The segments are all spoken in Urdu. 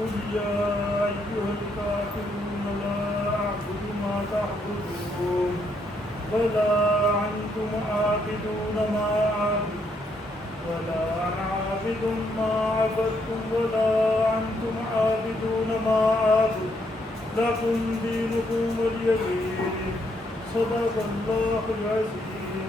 قل يا أيها الكافرون لا أعبد ما تعبدون ولا أنتم عابدون ما أعبد ولا أنا عابد ما عبدتم ولا أنتم عابدون ما أعبد لكم دينكم ولي دين صدق الله العظيم.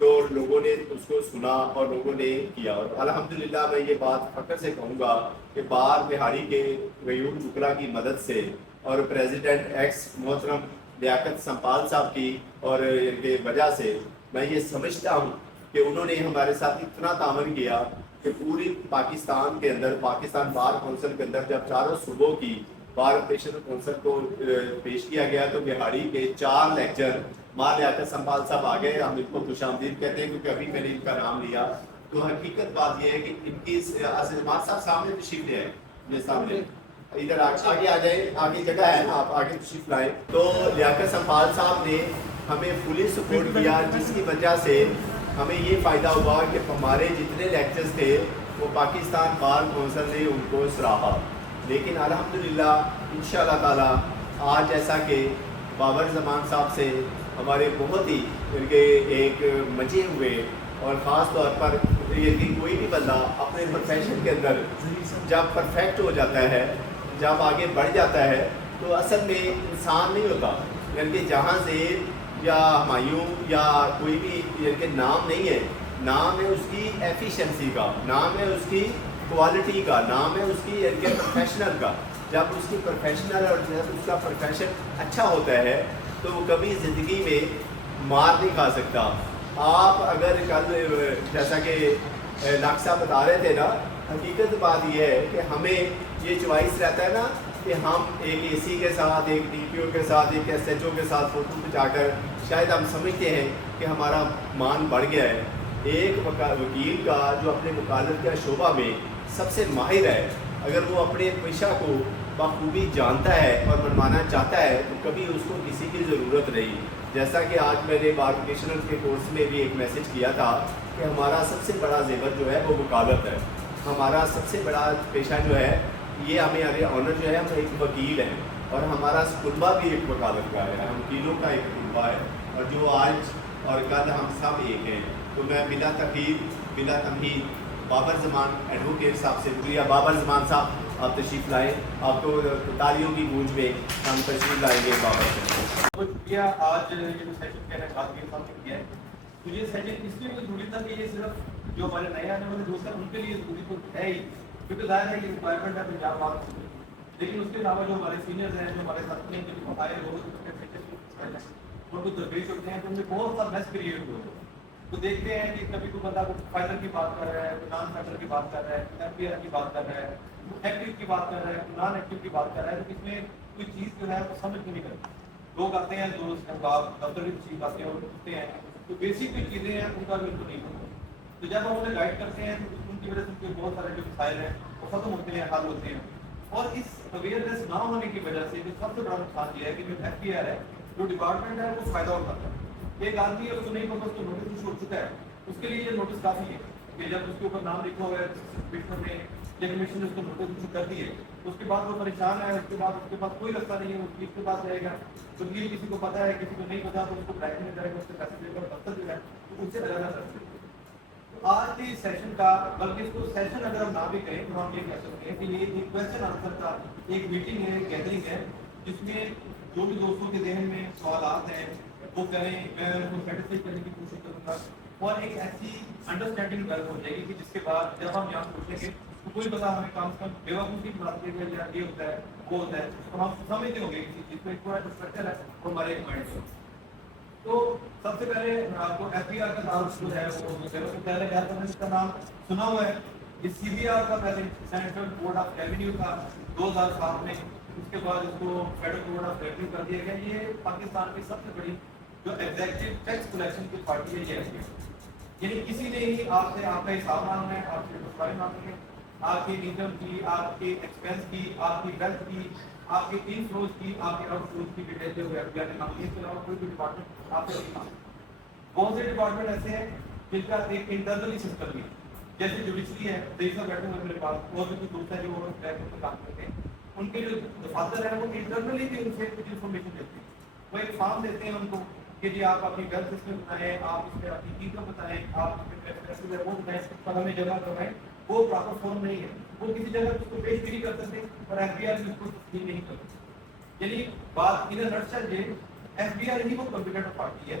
تو لوگوں نے اس کو سنا اور لوگوں نے کیا. اور الحمدللہ میں یہ بات فخر سے کہوں گا کہ بار بہاڑی کے غیور شکلا کی مدد سے اور پریزیڈنٹ ایکس محترم لیاقت سمپال صاحب کی اور ان کے وجہ سے میں یہ سمجھتا ہوں کہ انہوں نے ہمارے ساتھ اتنا تعاون کیا کہ پوری پاکستان کے اندر، پاکستان بار کونسل کے اندر جب چاروں صوبوں کی بار اپریشنل کونسل کو پیش کیا گیا تو بہاڑی کے 4 لیکچر ماں لیاقت سمپال صاحب آ گئے. ہم ان کو خوش آمدید کہتے ہیں کیونکہ ابھی میں نے ان کا نام لیا. تو حقیقت بات یہ ہے کہ ان کی ماں صاحب سامنے تشریف لے آئے، میرے سامنے ادھر آگے آ جائیں، آگے جگہ ہے، آپ آگے تشریف لائیں. تو لیاقت سمپال صاحب نے ہمیں فلی سپورٹ کیا، جس کی وجہ سے ہمیں یہ فائدہ ہوا کہ ہمارے جتنے لیکچرز تھے وہ پاکستان بار کونسل نے ان کو سراہا. لیکن الحمدللہ انشاءاللہ تعالی آج جیسا کہ بابر زمان صاحب سے ہمارے بہت ہی ان کے ایک مچے ہوئے، اور خاص طور پر یہ کہ کوئی بھی بندہ اپنے پروفیشن کے اندر جب پرفیکٹ ہو جاتا ہے، جب آگے بڑھ جاتا ہے تو اصل میں انسان نہیں ہوتا. یعنی کہ جہاں زید یا ہمایوں یا کوئی بھی یعنی کہ نام نہیں ہے، نام ہے اس کی ایفیشنسی کا، نام ہے اس کی کوالٹی کا، نام ہے اس کی یعنی کہ پروفیشنل کا. جب اس کی پروفیشنل اور جب اس کا پروفیشن اچھا ہوتا ہے تو وہ کبھی زندگی میں مار نہیں کھا سکتا. آپ اگر کل جیسا کہ لاکھ صاحب بتا رہے تھے نا، حقیقت بات یہ ہے کہ ہمیں یہ چوائس رہتا ہے نا کہ ہم ایک اے سی کے ساتھ، ایک ڈی پی او کے ساتھ، ایک ایس ایچ او کے ساتھ فوٹو کھنچا کر شاید ہم سمجھتے ہیں کہ ہمارا مان بڑھ گیا ہے. ایک وکیل کا جو اپنے وکالت کے شعبہ میں سب سے ماہر ہے، اگر وہ اپنے پیشہ کو بخوبی جانتا ہے اور منوانا چاہتا ہے تو کبھی اس کو کسی کی ضرورت نہیں. جیسا کہ آج میں نے بار ووکیشنل کے کورس میں بھی ایک میسج کیا تھا کہ ہمارا سب سے بڑا زیور جو ہے وہ وکالت ہے. ہمارا سب سے بڑا پیشہ جو ہے یہ ہمیں آنر جو ہے، ہم ایک وکیل ہیں، اور ہمارا کنبہ بھی ایک وکالت کا ہے، ہم وکیلوں کا ایک کنبہ ہے، اور جو آج اور کل ہم سب ایک ہیں. تو میں بلا تقید بلا تمہید بابر زمان ایڈوکیٹ صاحب سے شکریہ. بابر زمان صاحب آپ تشریف لائیں، آپ کو تالیوں کی گونج میں ہم تشریف لائیں گے. بابر صاحب بہت شکریہ. آج یہ جو سیشن کہہ رہے ہیں خاص صاحب نے کیا ہے، تو یہ سیشن اس لیے مجھے ضروری تھا کہ یہ صرف جو ہمارے نئے آنے والے دوست ہیں ان کے لیے ضروری تو ہے ہی، کیونکہ ظاہر ہے یہ ریکوائرمنٹ ہے پنجاب بات. لیکن اس کے علاوہ جو ہمارے سینئرز ہیں، جو ہمارے ساتھ میں جو آئے لوگ ان کو درپیش ہوتے ہیں تو ان میں بہت سا میس کریٹ ہوئے ہیں. تو دیکھتے ہیں کہ کبھی کوئی بندہ فائدر کی بات کر رہا ہے، کوئی نان فائدر کی بات کر رہا ہے، ایف پی آر کی بات کر رہا ہے، ایکٹیو کی بات کر رہا ہے، نان ایکٹیو کی بات کر رہا ہے. تو اس میں کوئی چیز جو ہے وہ سمجھ میں نہیں کرتی. لوگ آتے ہیں دوست احباب دفتر کی چیز آتے ہیں اور پوچھتے ہیں تو بیسک کوئی چیزیں ہیں ان کا بھی ان کو نہیں پتا. تو جب ہم انہیں گائڈ کرتے ہیں تو ان کی وجہ سے ان کے بہت سارے جو مسائل ہیں وہ ختم ہوتے ہیں، حل ہوتے ہیں. اور اس اویئرنیس نہ ہونے کی وجہ سے جو سب سے بڑا نقصان یہ ہے کہ جو ایف پی آر ہے، جو ڈپارٹمنٹ ہے، وہ فائدہ اٹھاتا ہے. ایک آدمی ہے اس کو نہیں پتا، اس کو نوٹس چھوڑ چکا ہے، اس کے لیے یہ نوٹس کافی ہے کہ جب اس کے اوپر نام لکھا ہوا ہے کمیشن نے یا کمیشن نے اس کو نوٹس ایشو کر دی ہے، اس کے بعد وہ پریشان ہے، اس کے بعد اس کے پاس کوئی راستہ نہیں ہے، وہ وکیل کے پاس جائے گا. وکیل کسی کو پتا ہے، کسی کو نہیں پتا، تو اس کو بلیک میں جائے گا، اس کے پیسے دے گا، دفتر جو ہے تو ان سے لگانا سکتے. تو آج کے سیشن کا، بلکہ اس کو سیشن اگر ہم نہ بھی کہیں تو ہم یہ کہہ سکتے ہیں کہ یہ ایک کویسچن آنسر کا ایک میٹنگ ہے، گیدرنگ ہے، جس میں جو بھی دوستوں کے ذہن میں سوالات ہیں وہ کریں، میں ان کو سیٹسفائی کرنے کی کوشش کروں گا. اور ایک ایسی انڈرسٹینڈنگ ڈیولپ ہو جائے گی کہ جس کے بعد جب ہم یہاں پوچھیں گے تو کوئی بتا ہمیں کم سے کم بیوقوفی کی بات کی یا یہ ہوتا ہے وہ ہوتا ہے تو ہم سمجھتے ہوں گے کسی چیز کو ایک پورا اسٹرکچر ہے وہ ہمارے ایک مائنڈ سے. تو سب سے پہلے آپ کو ایف بی آر کا نام جو ہے وہ پہلے خیال کرنا، اس کا نام سنا ہوا ہے. یہ سی بی آر کا پہلے سینٹرل بورڈ آف ریونیو کا 2007 میں، اس کے بعد اس کو فیڈرل بورڈ آف ریونیو کر دیا گیا. یہ پاکستان کی سب سے بڑی جو ایگزیکٹو ٹیکس کلیکشن کی پارٹی ہے یہ ہے. یعنی کسی نے ہی آپ سے آپ کا حساب مانگنا ہے، آپ سے مسئلے مانگنے ہیں، آپ کی انکم کی، آپ کے ایکسپینس کی، آپ کی ویلتھ کی، آپ کے ان فلوز کی، آپ کے آؤٹ فلوز کی ڈیٹیل جو ہے یا اس کے علاوہ کوئی بھی ڈپارٹمنٹ آپ سے نہیں مانگتا. بہت سے ڈپارٹمنٹ ایسے ہیں جن کا ایک انٹرنلی سسٹم بھی ہے، جیسے جوڈیشری ہے، رئیس صاحب بیٹھے ہوئے میرے پاس، اور بھی کچھ دوست ہیں جو بینک میں کام کرتے ہیں، ان کے جو دفاتر ہیں وہ انٹرنلی بھی ان سے کچھ انفارمیشن دیتے ہیں. وہ ایک فارم دیتے ہیں ان کو کہ جی آپ اپنی ویلتھ سسٹم بتائیں، آپ اس میں اپنی انکم بتائیں، آپ اس میں پیسے وہ بتائیں، پر ہمیں جمع کروائیں. وہ پراپر فارم نہیں ہے، وہ کسی جگہ اس کو پیش بھی نہیں کر سکتے اور ایف بی آر بھی اس کو تسلیم نہیں کر سکتے. یعنی بات ان نٹشل یہ ایف بی آر ہی وہ کمپیٹیٹو پارٹی ہے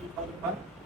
2001,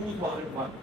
2001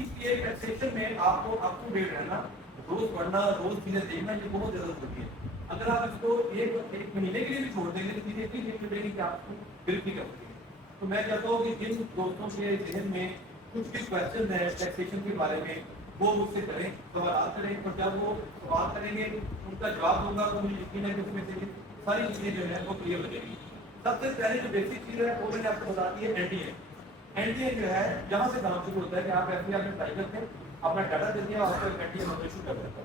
اس لیے ٹیکسیشن میں آپ کو اپ ٹو ڈیٹ رہنا، روز پڑھنا، روز چیزیں دیکھنا، یہ بہت ضرورت ہوتی ہے. اگر آپ اس کو ایک مہینے کے لیے بھی چھوڑ دیں گے تو چیزیں اتنی دیکھ لیں گے کہ آپ کو گرفت نہیں کرتی ہے. تو میں چاہتا ہوں کہ جن دوستوں کے ذہن میں کچھ بھی کوشچن ہیں ٹیکسیشن کے بارے میں وہ مجھ سے کریں، سوالات کریں، اور جب وہ سوال کریں گے ان کا جواب دوں گا تو مجھے یقین ہے کہ اس میں سے ساری چیزیں جو ہیں وہ کلیئر ہو جائیں گی. سب سے پہلے جو بیسک چیز ہے وہ میں نے آپ کو بتا دی ہے N T A. N T A جو ہے جہاں سے کام شروع ہوتا ہے کہ آپ ایف بی آر میں اپلائی کرتے ہیں، اپنا ڈاٹا دیتے ہیں اور آپ کو N T A number issue کر دیتا ہے.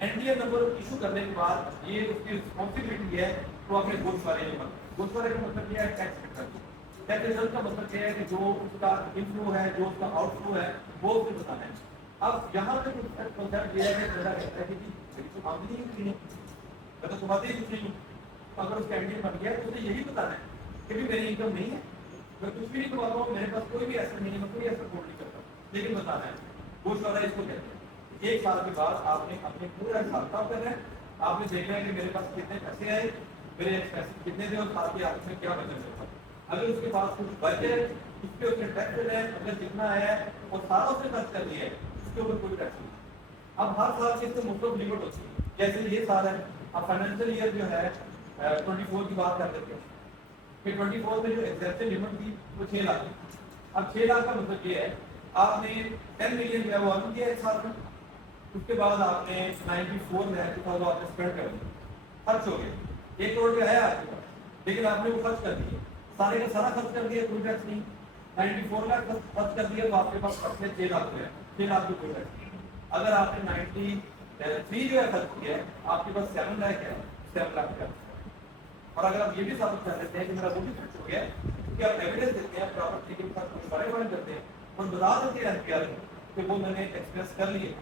N T A number issue کرنے کے بعد یہ اس کی رسپانسبلٹی ہے تو اپنے گوشوارے گوشوارے کا مطلب کیا ہے؟ Tax return. ٹیکس ریٹرن کا مطلب کیا ہے کہ جو اس کا انفلو ہے، جو اس کا آؤٹ فلو ہے، وہ اسے بتانا ہے. اب یہاں پہ کنسیپٹ یہ ہے کہ میرا کہتا ہے کہ جی تو آمدنی ہی کچھ نہیں، میں تو کماتے ہی کچھ نہیں ہوں. اگر اس کا این ٹی اے بن گیا تو اسے یہی بتانا ہے کہ بھی میری انکم نہیں ہے، میں کچھ بھی نہیں کماتا ہوں، میرے پاس کوئی بھی ایسا نہیں ہے، میں کوئی ایسا کورٹ نہیں کرتا، لیکن بتانا ہے. گوشوارہ اس کو کہتے ہیں. ایک سال کے بعد آپ نے اپنے پورا حساب کتاب کرنا ہے. آپ نے دیکھنا ہے کہ میرے پاس کتنے پیسے آئے، میرے ایکسپینس کتنے تھے اور سال کے آخر میں کیا بچت ہوتا. اگر اس کے پاس کچھ بچ ہے اس پہ اس نے ٹیکس دینا ہے، اگر جتنا آیا ہے اور سارا اس نے خرچ کر دیا ہے اس کے اوپر کوئی ٹیکس نہیں. اب ہر سال کی اس سے مختلف لمٹ ہوتی ہے. جیسے یہ سال ہے، اب فائنینشیل ایئر جو ہے 24 کی بات کر لیتے ہیں کہ 24 میں جو ایگزیکٹو لمٹ تھی وہ 6 لاکھ تھی. اب 6 لاکھ کا مطلب یہ ہے آپ نے 10 ملین جو ہے وہ ارن کیا ایک سال میں، اس کے بعد آپ نے 94 میں آپ نے اسپینڈ کر دیا، خرچ ہو گیا. 1 کروڑ روپے آیا آپ کے پاس لیکن آپ نے وہ خرچ کر دیا، سارے کا سارا خرچ کر دیا، کوئی ٹیکس نہیں. 94 لاکھ خرچ کر دیا تو آپ کے پاس خرچ ہے 6 لاکھ روپے، 6 لاکھ کی کوئی ٹیکس نہیں. اگر آپ نے 93 جو ہے خرچ کیا ہے آپ کے پاس 7 لاکھ ہے، 7 لاکھ کا. اور اگر آپ یہ بھی ثابت کر دیتے ہیں کہ میرا وہ بھی خرچ ہو گیا کیونکہ آپ ایویڈنس دیتے ہیں پراپرٹی کے ساتھ مشورے والے کرتے ہیں اور بتا دیتے ہیں ایف کہ وہ میں نے ایکسپریس کر لیے،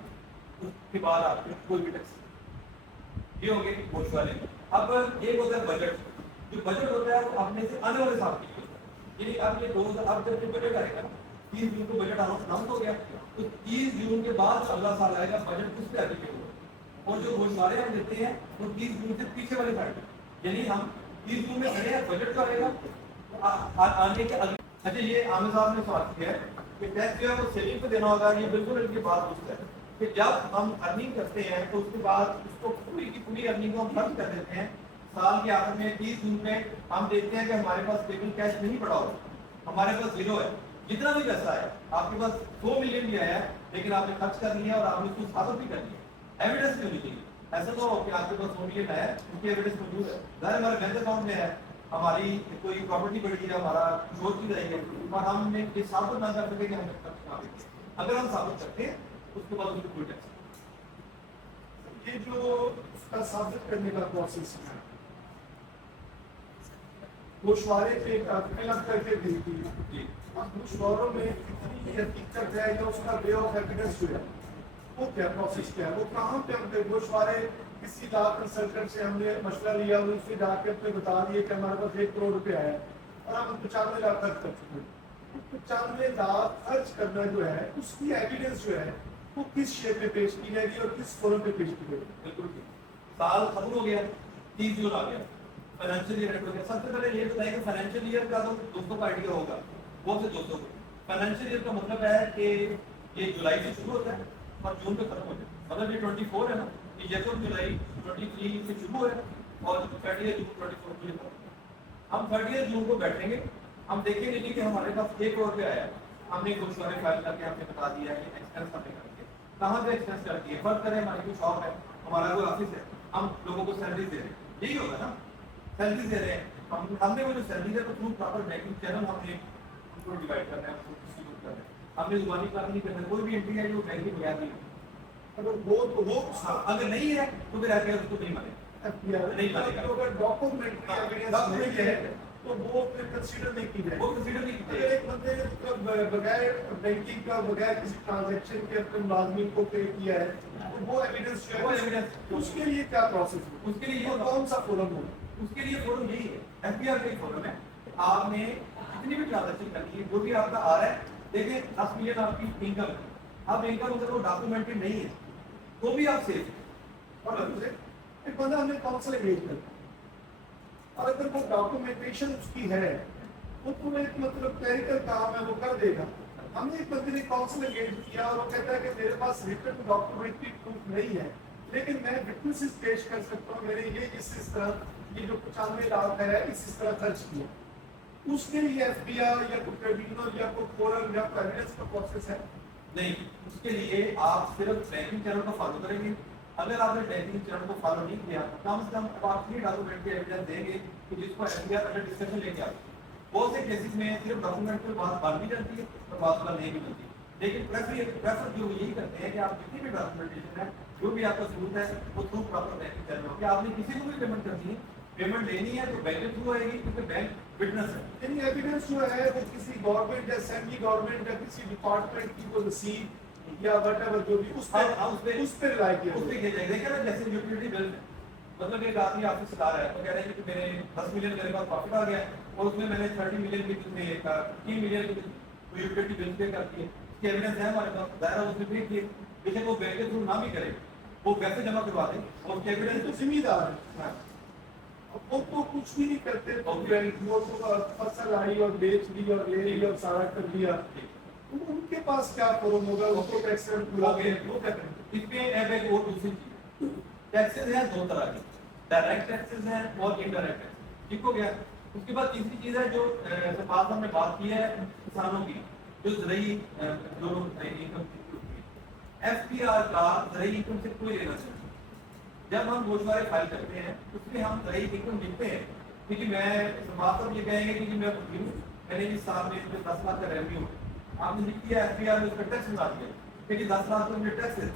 اس کے بعد آپ کو کوئی بھی ٹیکس. یہ ہو گئے گوشت والے. اب ایک ہوتا ہے بجٹ. جو بجٹ ہوتا ہے وہ اپنے سے آنے والے سال کے لیے ہوتا ہے. یعنی اب یہ 2000 اب جب بجٹ آئے گا 30 جون کو بجٹ اناؤنس ہو گیا تو 30 جون کے بعد اگلا سال آئے گا بجٹ کس پہ اپلیکیبل ہوگا. اور جو گوشوارے ہم دیتے ہیں وہ 30 جون سے پیچھے والے سائڈ، یعنی ہم 30 جون میں کھڑے ہیں بجٹ کا آئے گا آنے کے اگلے. اچھا یہ عامر صاحب نے سوال کیا ہے کہ ٹیکس جو ہے وہ سیونگ پہ دینا ہوگا. یہ بالکل ان کی بات درست ہے کہ جب ہم ارننگ کرتے ہیں تو اس کے بعد اس کو پوری کی پوری ارننگ کو ہم خرچ کر دیتے ہیں. سال کے آخر میں 30 جون میں ہم دیکھتے ہیں کہ ہمارے پاس اسٹیبل کیش نہیں پڑا ہوگا، ہمارے پاس زیرو ہے. جتنا بھی پیسہ ہے آپ کے پاس 100 ملین بھی آیا ہے لیکن آپ نے خرچ کر لیا اور آپ نے اس کو ثابت بھی کر دیا، ایویڈنس بھی ہونی چاہیے. ایسا تو ہو کہ آپ کے پاس 100 ملین ہے اس کی ایویڈنس موجود ہے، ظاہر ہمارے بینک اکاؤنٹ میں ہے، ہماری کوئی پراپرٹی بڑی ہے، ہمارا چور کی رہی ہے اور ہم نے یہ ثابت نہ کر سکے کہ ہم نے خرچ کہاں پہ کیا. اگر ہم ثابت کرتے ہیں اس کے بعد اس کو کوئی ٹیکس. یہ جو اس کا ثابت کرنے کا پروسیس ہے گوشوارے پہ فلم کر کے دیتی ہے. جی گوشواروں میں کتنی حقیقت ہے یا اس کا وے آف ایویڈنس جو ہے وہ کیا پروسیس کیا ہے، وہ کہاں پہ ہم گوشوارے کسی لا کنسلٹنٹ سے ہم نے مشورہ لیا اور اس سے جا کے اپنے بتا دیے کہ ہمارے پاس 1 کروڑ روپے آیا ہے اور ہم 95 لاکھ خرچ کر چکے ہیں. 95 لاکھ خرچ کرنا جو ہے اس کی ایویڈنس جو ہے وہ کس شیپ میں پیش کی جائے گی اور کس فورم پہ پیش کی جائے گی. بالکل سال ختم ہو گیا، 30 جون آ گیا، فائنینشیل ایئر ہو گیا. سب سے پہلے یہ بتائیں کہ فائنینشیل ایئر کا تو دوستوں کا آئیڈیا ہوگا، وہ سے دوستوں کو. فائنینشیل ایئر کا مطلب ہے کہ یہ جولائی سے شروع ہوتا ہے اور جون پہ ختم ہو جائے. مطلب یہ 24 ہے نا، یہ جیسے جولائی 23 سے شروع ہے اور 30 جون 24 کو ختم. ہم 30 جون کو بیٹھیں گے، ہم دیکھیں گے کہ ہمارے پاس 1 کروڑ روپے آیا ہے، ہم نے گوشوارے فائل کر کے ہم نے بتا دیا ہے کہ ایکسپینس ہم نے کر دیا. کہاں سے ایکسپینس کرتی ہے، فرض کریں ہماری کوئی شاپ ہے، ہمارا کوئی آفس ہے، ہم لوگوں کو سیلریز دے رہے ہیں، یہی ہوگا نا، سیلریز دے رہے ہیں. ہم نے وہ جو سیلریز ہے تو تھرو پراپر بینکنگ چینل ہم نے ان کو ڈیوائڈ کرنا ہے، ان کو ڈسٹریبیوٹ کرنا ہے. ہم نے زبانی کام نہیں کرنا، کوئی بھی انٹری ہے جو بینک کی بنیاد نہیں ہے. اگر وہ تو وہ اگر نہیں ہے تو پھر ایف اس کو نہیں مانے نہیں مانے گا. اگر ڈاکومنٹ ایویڈنس نہیں ہے تو وہ پھر کنسیڈر نہیں کی جائے. وہ کنسیڈر نہیں اگر کیتے. ایک بندے نے بغیر بینکنگ کا بغیر کسی ٹرانزیکشن کے اپنے ملازمین کو پے کیا ہے تو وہ ایویڈنس جو وہ ہے ایویڈنس اس کے لیے کیا پروسیس ہے، اس کے لیے وہ کون سا فورم ہوگا؟ اس کے لیے فورم یہی ہے، ایف بی آر کا ایک فورم ہے. آپ نے جتنی بھی ٹرانزیکشن کرنی ہے جو بھی آپ کا آ رہا ہے، دیکھیں 10 ملین آپ کی انکم ہے، اب انکم اگر وہ ڈاکومنٹڈ نہیں ہے تو بھی آپ سیف ہیں. اور ایک بندہ ہم نے کاؤنسل انگیج کر اور اگر وہ ڈاکومنٹیشن اس کی ہے وہ تو ایک مطلب کلیریکل کام ہے وہ کر دے گا. ہم نے ایک بندے نے کاؤنسل انگیج کیا اور وہ کہتا ہے کہ میرے پاس ریٹن ڈاکومنٹری پروف نہیں ہے لیکن میں وٹنسز پیش کر سکتا ہوں، میں نے یہ اس طرح یہ جو 95 لاکھ ہے اس طرح خرچ کیا، اس کے لیے ایف بی آئی یا کوئی ٹریبیونل یا کوئی فورم یا کوئی ایویڈنس کا پروسیس ہے؟ نہیں، اس کے لیے آپ صرف بینکنگ چینل کو فالو کریں گے. اگر آپ نے بینکنگ چینل کو فالو نہیں کیا کم سے کم آپ 3 ڈاکومنٹ کے ایویڈنس دیں گے کہ جس کو ایف بی آئی کا ڈسکشن لے کے آتے ہیں. بہت سے کیسز میں صرف ڈاکومنٹ کے بعد بات بھی جاتی ہے اور بات پر نہیں بھی ملتی، لیکن پریفر جو یہی کرتے ہیں کہ آپ جتنی بھی ڈاکومنٹیشن ہے جو بھی آپ کا ثبوت ہے وہ تھرو پراپر بینکنگ چینل ہو. کہ آپ نے کسی کو بھی پیمنٹ کرنی ہے، پیمنٹ لینی ہے تو بینک کے تھرو آئے گی کیونکہ بینک وٹنس ہے. یعنی ایویڈنس جو ہے وہ کسی گورنمنٹ یا سینٹرل گورنمنٹ یا کسی ڈپارٹمنٹ کی کوئی رسید یا وٹ ایور جو بھی اس پہ رائے کیا اس پہ کیا جائے گا. دیکھیں نا جیسے یوٹیلیٹی بل ہے، مطلب ایک آدمی آپ سے سکھا رہا ہے تو کہہ رہے ہیں کہ میرے 10 ملین میرے پاس پروفٹ آ گیا اور اس میں نے 30 ملین کی 3 ملین کی یوٹیلیٹی بل پے کر دی ہے. اس کی ایویڈنس ہے ہمارے پاس، ظاہر ہے اس نے پے کیے، لیکن وہ بینک کے تھرو نہ بھی کرے وہ ویسے جمع کروا دیں اور اس کی ایویڈنس تو ذمہ دار ہے. وہ تو کچھ بھی نہیں کرتے، وہ تو فصل آئی اور بیچ لی اور لے لی اور سارا کر دیا. ان کے پاس کیا فارم ہوگا؟ ان کو ٹیکس وہ کہتے ہیں اس میں ایب ایک اور دوسری چیز ٹیکسز ہیں 2 طرح کے، ڈائریکٹ ٹیکسز ہیں اور انڈائریکٹ ٹیکس. ٹھیک ہو گیا. اس کے بعد تیسری چیز ہے جو صاحب ہم نے بات کی ہے کسانوں کی جو زرعی جو انکم ایف پی آر کا زرعی انکم سے کوئی لینا نہیں. جب ہم گوشوارے فائل کرتے ہیں اس میں ہم زرعی انکم لکھتے ہیں کیونکہ میں صاحب یہ کہیں گے کہ میں نے جس سال میں 10 لاکھ کا ریونیو آپ نے لکھ دیا ایف پی آر میں اس کا ٹیکس بنا دیا کہ 10 لاکھ کا ٹیکس ہے.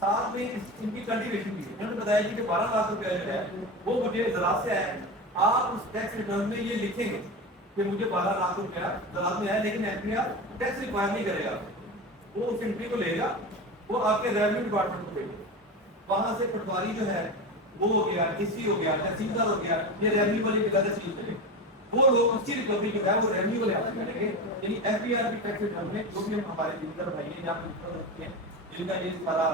ساتھ میں ان کی کلٹیویشن کی انہوں نے بتایا کہ 12 لاکھ روپیہ جو ہے وہ مجھے زراعت سے آیا ہے. آپ اس ٹیکس ریٹرن میں یہ لکھیں گے کہ مجھے 12 لاکھ روپیہ زراعت میں آیا لیکن F P R tax require نہیں کرے گا. وہ اس انٹری کو لے گا، وہ آپ کے ریونیو ڈپارٹمنٹ کو دے گا. وہاں سے پٹواری جو ہے وہ ہو گیا، ڈی ہو گیا، تحصیلدار ہو گیا، یہ ریونیو والی جگہ سے چیز چلے. وہ لوگ اس کی ریکوری جو ہے وہ ریونیو والے حاصل کریں گے. یعنی ایف پی آر کی ٹیکس ریٹرن میں جو بھی ہمارے یوزر بھائی ہیں جہاں رکھتے ہیں جن کا یہ سارا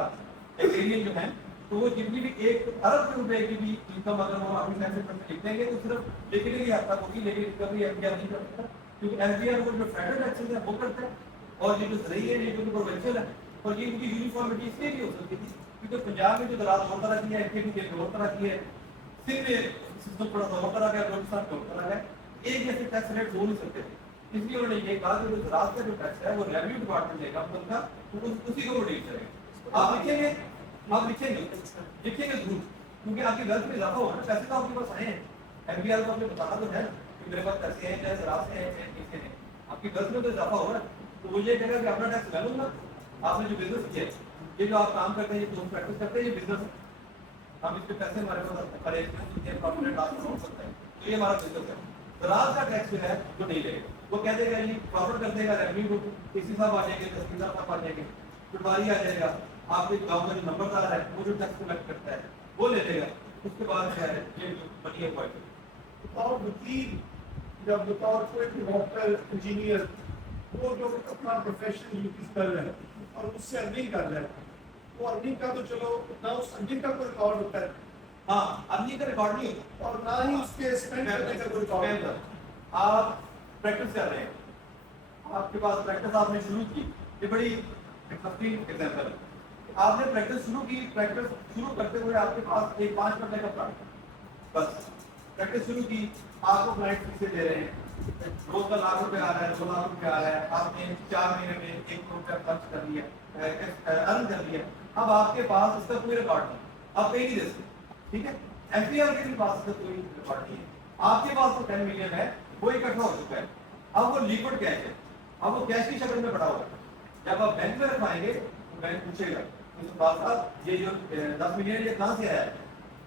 ایریا جو ہے تو وہ جتنی بھی 1 ارب روپے کی بھی انکم اگر وہ اپنی ٹیکس ریٹرن میں لکھ دیں گے تو صرف لکھنے کی حد تک ہوگی لیکن ریکوری ایف پی آر نہیں کرتا کیونکہ ایف پی آر کو جو فیڈرل ٹیکسز ہے وہ کرتا ہے اور یہ جو زرعی ہے یہ جو پروونشل ہے اور یہ ان کی یونیفارمٹی اس لیے بھی ہو سکتی تھی کیونکہ پنجاب میں جو زراعت اور طرح کی ہے کے بھی اور طرح کی ہے، صرف سسٹم تھوڑا سا اور طرح کا ہے، بلوچستان میں اور طرح ہے، ایک جیسے ٹیکس ریٹ ہو نہیں سکتے تھے. اس لیے انہوں نے یہ کہا کہ جو زراعت کا جو ٹیکس ہے وہ ریونیو ڈپارٹمنٹ لے گا ان کا اسی کو وہ ڈیل کرے گا. آپ لکھیں گے ضرور کیونکہ آپ کی ویلتھ میں اضافہ ہوگا. پیسے تو آپ کے پاس آئے ہیں، ایف بی آر کو آپ نے بتانا تو ہے کہ میرے پاس پیسے ہیں چاہے زراعت سے ہیں چاہے کس سے ہیں، آپ کی ویلتھ میں تو اضافہ ہوگا. تو وہ یہ کہے گا کہ اپنا ٹیکس میں لوں گا. آپ نے جو بزنس کیا ہے یہ جو آپ کام کرتے ہیں یہ پریکٹس کرتے ہیں یہ بزنس ہے، ہم اس پہ پیسے ہمارے پاس سکتا ہے تو یہ ہمارا بزنس ہے. زراعت کا ٹیکس جو ہے جو نہیں لے گا وہ کہہ دے گا یہ پراپر کر دے گا ریونیو کو، کسی صاحب آ جائیں گے، تحصیلدار صاحب آ جائیں گے، پٹواری آ جائے گا، آپ کے گاؤں کا جو نمبر دار ہے وہ جو ٹیکس کلیکٹ کرتا ہے وہ لے لے گا. اس کے بعد جو ہے یہ منی اپوائنٹ اور وکیل جب بطور کوئی ڈاکٹر انجینئر وہ جو اپنا پروفیشن یوز کر رہے ہیں اور اس سے ارننگ کر رہے ہیں وہ ارننگ کا تو چلو نہ اس ارننگ کا کوئی ریکارڈ ہوتا ہے، ہاں ارننگ کا ریکارڈ نہیں ہوتا اور نہ ہی اس کے اسپینڈ کرنے کا کوئی ریکارڈ ہوتا ہے. آپ پریکٹس کر رہے ہیں، آپ کے پاس پریکٹس آپ نے شروع کی، یہ بڑی انٹرسٹنگ ایگزامپل ہے. آپ نے پریکٹس شروع کی، پریکٹس شروع کرتے ہوئے آپ کے پاس ایک 5 کرنے کا پلان بس پریکٹس شروع کی، آپ کو کلائنٹ پیسے دے رہے ہیں، روز کا 1 لاکھ روپے آ رہا ہے، 2 لاکھ روپے آ رہا ہے، آپ نے 4 مہینے میں 1 کروڑ روپیہ خرچ کر لیا، ارن کر لیا. اب آپ کے پاس اس کا کوئی ریکارڈ نہیں، آپ پے نہیں دے سکتے. ٹھیک ہے، ایف پی آر کے پاس اس کا کوئی ریکارڈ نہیں ہے. آپ کے پاس تو 10 ملین ہے وہ اکٹھا ہو چکا ہے، اب وہ لیکوڈ کیش ہے، اب وہ کیش کی شکل میں پڑا ہوا ہے. جب آپ بینک میں رکھوائیں گے تو بینک پوچھے گا صاحب یہ جو 10 ملین یہ کہاں سے آیا ہے.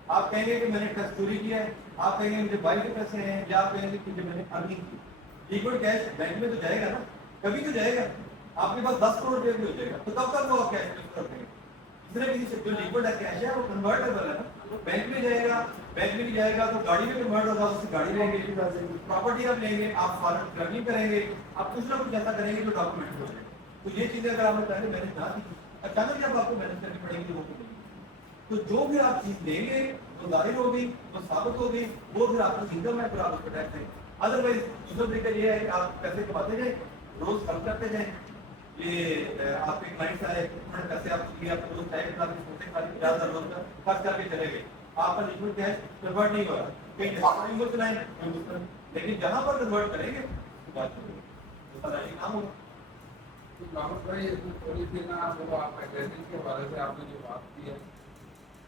آپ کہیں گے کہ میں نے ٹیکس چوری کیا ہے، آپ کہیں گے مجھے 22 کے پیسے ہیں، یا آپ کہیں گے کہ میں نے ارننگ کی. لیکوڈ کیش بینک میں تو جائے گا نا، کبھی تو جائے گا. آپ کے پاس 10 کروڑ روپے بھی ہو جائے گا تو تب تک وہ کیش یوز کر دیں گے. اس طرح کسی سے جو لیکوڈ کیش ہے وہ کنورٹیبل ہے نا، بینک میں جائے گا، بینک میں بھی جائے گا تو گاڑی میں کنورٹ ہوگا، اس سے گاڑی لیں گے، پراپرٹی آپ لیں گے، آپ فارن ٹریولنگ کریں گے، آپ کچھ نہ کچھ ایسا کریں گے جو ڈاکومنٹ ہو جائے. تو یہ چیزیں اگر آپ نے پہلے مینج نہ کی اچانک جب آپ کو مینج کرنی پڑے گی وہ تو جو بھی آپ چیز لیں گے وہ ظاہر ہوگی، وہ ثابت ہوگی، وہ پھر آپ کی انکم ہے، پھر آپ اس کو ٹیکس دیں. ادروائز دوسرا طریقہ یہ ہے کہ آپ پیسے کماتے جائیں، روز خرچ کرتے جائیں، یہ آپ کے کلائنٹس آئے انہوں نے پیسے آپ کو دیے آپ کو چائے کھا کے سوتے کھا کے 50,000 روز کا خرچ کر کے چلے گئے آپ کا لکوڈ کیش کنورٹ نہیں ہو رہا کہیں جہاں کو چلائیں لیکن جہاں پر کنورٹ کریں گے بات کام ہوگا. محمد بھائی تھوڑی سی نا وہ آپ ایگریجنگ کے حوالے سے آپ نے جو بات کی ہے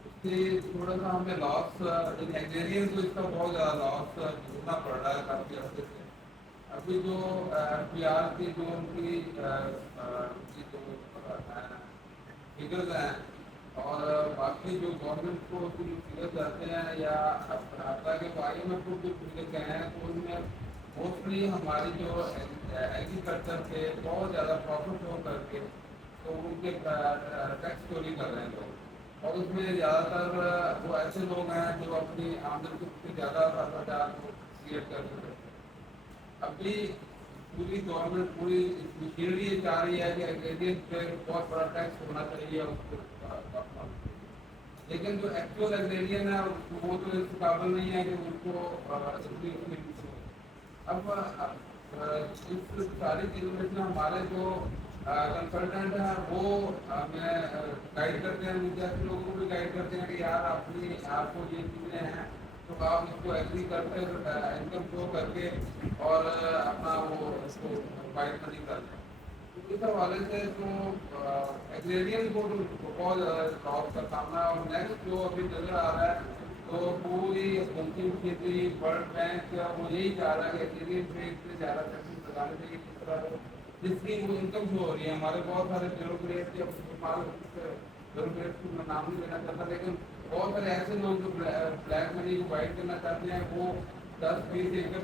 اس سے تھوڑا سا ہمیں لاس ایگریرین کو اس کا بہت زیادہ لاس جھیلنا پڑ رہا ہے کافی عرصے سے. ابھی جو ایف پی آر کی جو ان کی جو فگرز ہیں اور باقی جو گورنمنٹ کو فگرز آتے ہیں یا حالانکہ آئی ایم ایف کو جو فگرز ہیں تو ان میں موسٹلی ہماری جو ایگریکلچر کے بہت زیادہ پروفٹ ہو کر کے تو ان کے ٹیکس چوری کر رہے ہیں لوگ اور اس میں زیادہ تر وہ ایسے لوگ ہیں جو اپنی آمدن سے زیادہ خرچات کو کریٹ کر سکتے ہیں. ابھی پوری گورنمنٹ پوری مشینری یہ چاہ رہی ہے کہ ایگریرین پہ بہت بڑا ٹیکس ہونا چاہیے لیکن جو ایکچوئل ایگریرین ہے وہ تو اس قابل نہیں ہے کہ ان کو اب اس ساری چیزوں میں سے ہمارے جو کنسلٹنٹ ہیں وہ ہمیں گائیڈ کرتے ہیں مجھے ایسے لوگوں کو بھی گائیڈ کرتے ہیں کہ یار آپ کو یہ چیزیں ہیں تو آپ اس کو ایگری کرتے انکم شو کر کے اور اپنا وہ اس کو فائٹ نہیں کرتے. اس حوالے سے تو ایگریرین کو بہت زیادہ لاس کا سامنا اور نیکسٹ جو ابھی نظر آ رہا ہے تو پوری کھیتی ورلڈ بینک وہ یہی چاہ رہا ہے کہ ایگریرین پہ اس سے زیادہ ٹیکس لگانے چاہیے کس طرح جس کی وہ انکم شو ہو رہی ہے. ہمارے بہت سارے بیوروکریٹ بیوروکریٹ کو میں نام نہیں لینا چاہتا لیکن بہت سارے ایسے لوگ جو بلیک منی کو وائٹ کرنا چاہتے ہیں وہ 10-20 ایکڑ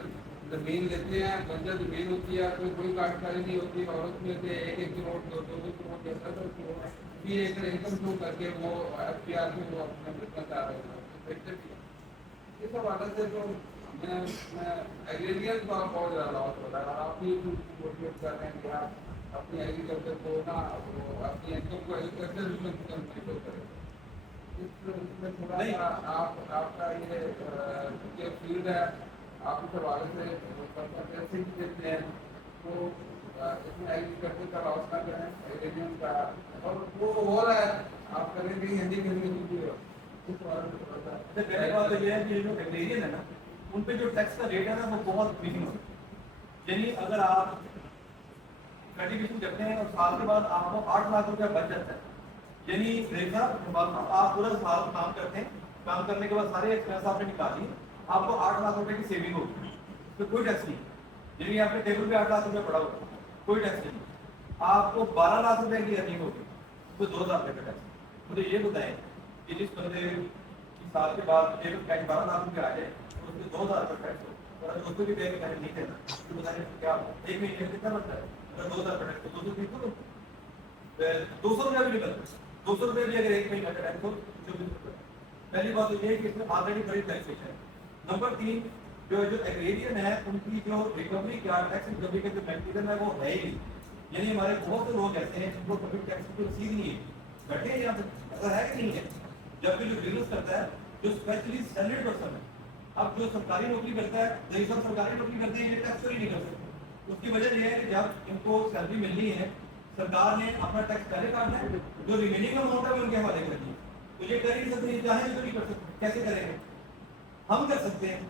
زمین لیتے ہیں بنجر زمین ہوتی ہے کوئی کاشتکاری نہیں ہوتی اور اس میں سے 1 کروڑ 2 کروڑ 10 کروڑ 20 ایکڑ انکم شو کر کے وہ ایف پی آر میں وہ اپنا بزنس چاہ رہے ہیں. اس حوالے سے تو ایگریرین کا بہت زیادہ لاس ہوتا ہے اور آپ بھی موٹیویٹ کر رہے ہیں کہ آپ اپنی ایگریکلچر کو نا اپنی انکم کو ایگریکلچر شو کریں. اس میں تھوڑا سا آپ کا یہ فیلڈ ہے آپ اس حوالے سے دیتے ہیں تو اس میں ایگریکلچر کا لاس نہ کریں ایگریرین کا اور وہ ہو رہا ہے آپ کریں گے ہندی پہلی بات تو یہ ہے کہ جو ایگریرین ہے نا ان پہ جو ٹیکس کا ریٹ ہے نا وہ بہت مینیمم ہے. یعنی اگر آپ کلٹیویشن کرتے ہیں اور سال کے بعد آپ کو 8 لاکھ روپیہ بچ جاتا ہے یعنی دیکھا آپ پورا سال کام کرتے ہیں کام کرنے کے بعد سارے ایکسپینس آپ نے نکال لیے آپ کو 8 لاکھ روپے کی سیونگ ہوگی تو کوئی ٹیکس نہیں. یعنی آپ کے ٹیبل پہ 8 لاکھ روپے پڑا ہوگا کوئی ٹیکس نہیں. آپ کو 12 لاکھ روپے کی ارننگ ہوگی تو 2,000 روپے کا ٹیکس. مجھے یہ بتائیں کہ جس بندے کی سال کے بعد ٹیبل کیش 12 لاکھ روپے آ جائے تو اس میں 2,000 روپے ٹیکس ہو اور اگر اس کو بھی دے کے نہیں دینا تو بتائیں کیا ایک مہینے میں کتنا بنتا ہے اگر 2,000 روپے ٹیکس تو 200 روپیہ بھی نکلتا ہے 200 روپے بھی اگر ایک مہینے کا ٹیکس ہو تو پہلی بات تو یہ ہے کہ اس میں آلریڈی بڑی ٹیکسیشن ہے. نمبر 3 جو ایگریرین ہے ان کی جو ریکوری کیا ٹیکس ریکوری کا جو میکینزم ہے وہ ہے ہی نہیں. یعنی ہمارے بہت سے لوگ ایسے ہیں جن کو کبھی ٹیکس کی رسید نہیں ہے بیٹھے ہیں یہاں پہ ایسا ہے کہ نہیں ہے. جبکہ جو بزنس کرتا ہے جو اسپیشلی سیلریڈ پرسن ہے اب جو سرکاری نوکری کرتا ہے جو سب سرکاری نوکری کرتے ہیں یہ ٹیکس چوری نہیں کر سکتے. اس کی وجہ یہ ہے کہ جب ان کو سیلری ملنی ہے سرکار نے اپنا ٹیکس پہلے کاٹنا ہے جو ریمیننگ اماؤنٹ ہے وہ ان کے حوالے کر دی تو یہ کر ہی نہیں سکتے چاہیں تو نہیں کر سکتے. کیسے کریں گے ہم کر سکتے ہیں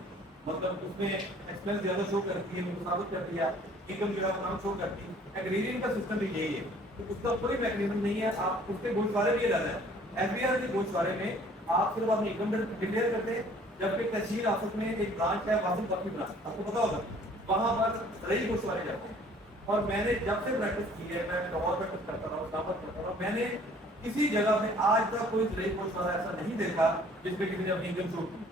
مطلب اس میں ایکسپینس زیادہ شو کرتی ہے ثابت کرتی ہے انکم جو ہے وہ کم شو کرتی ہے. ایگریرین کا سسٹم بھی یہی ہے تو اس کا کوئی میکینزم نہیں ہے. آپ اس کے گوشوارے بھی زیادہ ہے ایف بی آر کے گوشوارے میں آپ صرف اپنی انکم ڈکلیئر کرتے ہیں جبکہ تحصیل آفس میں ایک برانچ ہے واصل بخشی برانچ آپ کو پتا ہوگا وہاں پر رئی گوشوارے جاتے ہیں. اور میں نے جب سے پریکٹس کی ہے میں گورنمنٹ کرتا رہا ہوں دعوت کرتا رہا ہوں میں نے کسی جگہ میں آج تک کوئی رئی گوشوارہ ایسا نہیں دیکھا جس پہ کسی نے اپنی انکم شو کی.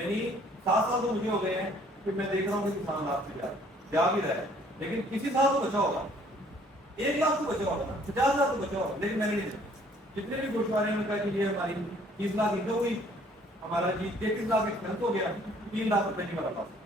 یعنی 7 سال تو مجھے ہو گئے ہیں کہ میں دیکھ رہا ہوں کہ کسان لاکھ سے جا بھی رہا ہے لیکن کسی سال تو بچا ہوگا 1 لاکھ تو بچا ہوگا 50,000 تو بچا ہوگا لیکن میں نے نہیں دیکھا. جتنے بھی گوشوارے ہیں ان کا کہ یہ ہماری 30 لاکھ انکم ہوئی ہمارا جی 33 لاکھ ایکسپینس ہو گیا 3 لاکھ روپے نہیں ہمارا پاس